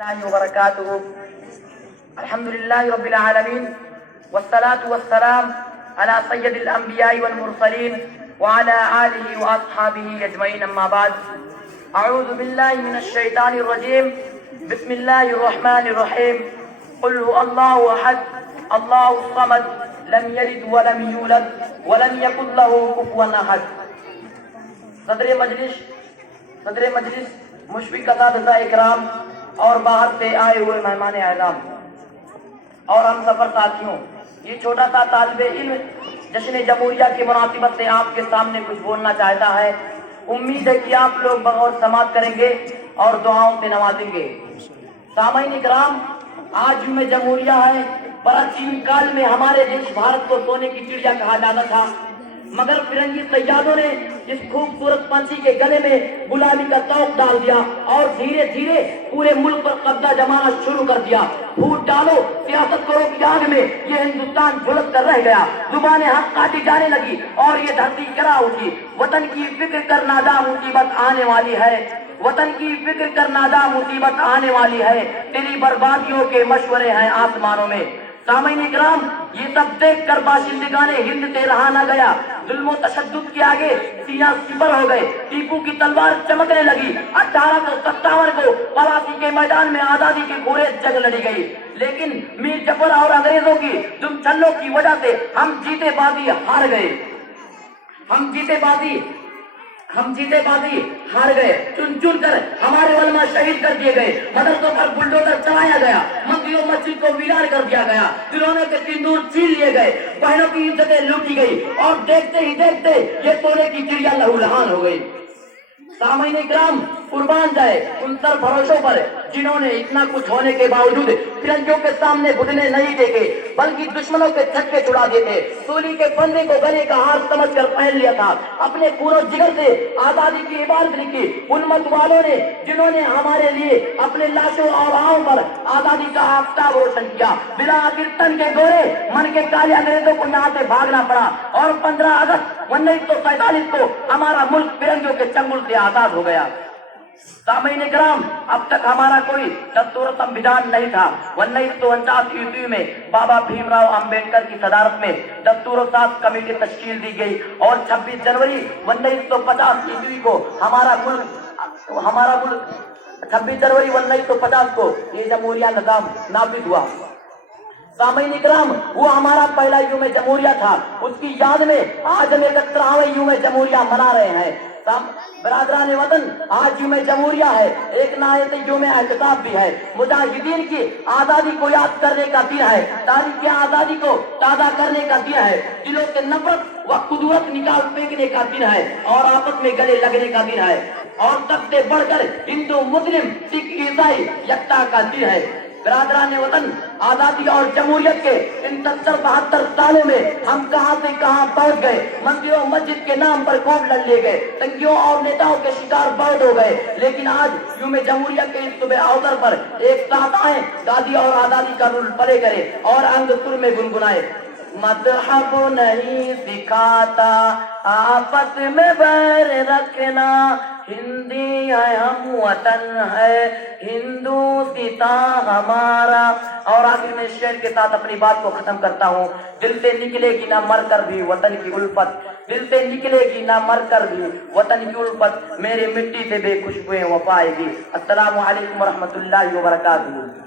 الله وبركاته. الحمد لله رب العالمين والصلاة والسلام على سيد الأنبياء والمرسلين وعلى آله وأصحابه أجمعين. أما بعد، أعوذ بالله من الشيطان الرجيم. بسم الله الرحمن الرحيم. قل هو الله أحد الله الصمد لم يلد ولم يولد ولم يكن له كفوا أحد. صدر مجلس مشفق اساتذہ اکرام اور باہر سے آئے ہوئے مہمان اعظام اور ہم سفر ساتھیوں، یہ چھوٹا سا طالب علم جشن جمہوریہ کی مناسبت سے آپ کے سامنے کچھ بولنا چاہتا ہے. امید ہے کہ آپ لوگ بغور سماعت کریں گے اور دعاؤں سے نوازیں گے. سامعین اکرام، آج یوم جمہوریہ ہے. پراچین کال میں ہمارے دیش بھارت کو سونے کی چڑیا کہا جاتا تھا، مگر فرنگی سیادوں نے اس خوبصورت پنچھی کے گلے میں غلامی کا طوق ڈال دیا اور دھیرے دھیرے پورے ملک پر قبضہ جمانا شروع کر دیا. پھوٹ ڈالو سیاست کرو کی آگ میں یہ ہندوستان جھلس کر رہ گیا. زبانیں حق کاٹی جانے لگی اور یہ دھرتی کرا اٹھی. وطن کی فکر کر نادا مصیبت آنے والی ہے. وطن کی فکر کر نادا مصیبت آنے والی ہے. تیری بربادیوں کے مشورے ہیں آسمانوں میں. سامعین اکرام، یہ سب دیکھ کر باشندگان ہند سے رہا نہ گیا. ظلم و تشدد کے آگے سیاں سپر ہو گئے. ٹیپو کی تلوار چمکنے لگی. 1857 کو پلاسی کے میدان میں آزادی کی گھوڑے جنگ لڑی گئی، لیکن میر جعفر اور انگریزوں کی دم چھلوں کی وجہ سے ہم جیتے بازی ہار گئے. ہم جیتے بازی ہار گئے. چن چن کر ہمارے علماء شہید کر دیے گئے. مدرسوں پر بلڈوزر چلایا گیا. مندروں مسجد کو ویران کر دیا گیا. دلوں کے سندور چھین لیے گئے. بہنوں کی عزتیں لوٹی گئی اور دیکھتے ہی دیکھتے یہ سونے کی چڑیا لہو لہان ہو گئی. سامعین اکرام، قربان جائے ان سرفروشوں پر جنہوں نے اتنا کچھ ہونے کے باوجود فرنگیوں کے سامنے گھٹنے نہیں ٹیکے، بلکہ دشمنوں کے چھکے چھڑا دیتے. سولی کے پندے کو گلے کا ہار سمجھ کر پہن لیا تھا. اپنے خون و جگر سے آزادی کی عبادت لکھی. ان مت والوں نے جنہوں نے ہمارے لیے اپنے لاشوں اور آہوں پر آزادی کا آفتاب روشن کیا. بلا کیرتن کے گورے من کے کالے انگریزوں کو یہاں سے بھاگنا پڑا اور 15 اگست 1947 کو ہمارا ملک فرنگیوں کے چنگل سے آزاد ہو گیا. سامعین اکرام، اب تک ہمارا کوئی دستور سمویدھان نہیں تھا. 1949 عیسوی میں بابا بھیم راؤ امبیڈکر کی صدارت میں دستور و ساز کمیٹی تشکیل دی گئی اور 26 جنوری 1950 عیسوی کو ہمارا ملک 26 جنوری 1950 کو یہ جمہوریہ نظام نافذ ہوا. سامعین اکرام، وہ ہمارا پہلا یوم جمہوریہ تھا. اس کی یاد میں آج ہم 71واں یوم جمہوریہ منا رہے ہیں. برادران وطن، آج یوم جمہوریہ ہے، ایک نہایت یوم احتساب بھی ہے. مجاہدین کی آزادی کو یاد کرنے کا دن ہے. تاریخ آزادی کو تازہ کرنے کا دن ہے. دلوں سے نفرت و قدورت نکال پھینکنے کا دن ہے اور آپس میں گلے لگنے کا دن ہے. اور سب سے بڑھ کر ہندو مسلم سکھ عیسائی یکتا کا دن ہے. برادران وطن، آزادی اور جمہوریت کے ان 70-72 سالوں میں ہم کہاں سے کہاں پہنچ گئے. مندروں مسجد کے نام پر خوب لڑ لیے گئے. تنگیوں اور نیتاؤں کے شکار بہت ہو گئے. لیکن آج یوم جمہوریہ کے اس صبح اوتر پر ایک ساتھ آئیں، دادی اور آزادی کا رول پلے کرے اور انگ سر میں گنگنائے. مذہب نہیں سکھاتا آپس میں بیر رکھنا، ہندی ہے ہم وطن ہے ہندو ستا ہمارا. اور آخر میں شعر کے ساتھ اپنی بات کو ختم کرتا ہوں. دل سے نکلے گی نہ مر کر بھی وطن کی الفت، دل سے نکلے گی نہ مر کر بھی وطن کی الفت، میری مٹی سے بے خوشبوئیں وفا آئے گی. السلام علیکم ورحمۃ اللہ وبرکاتہ.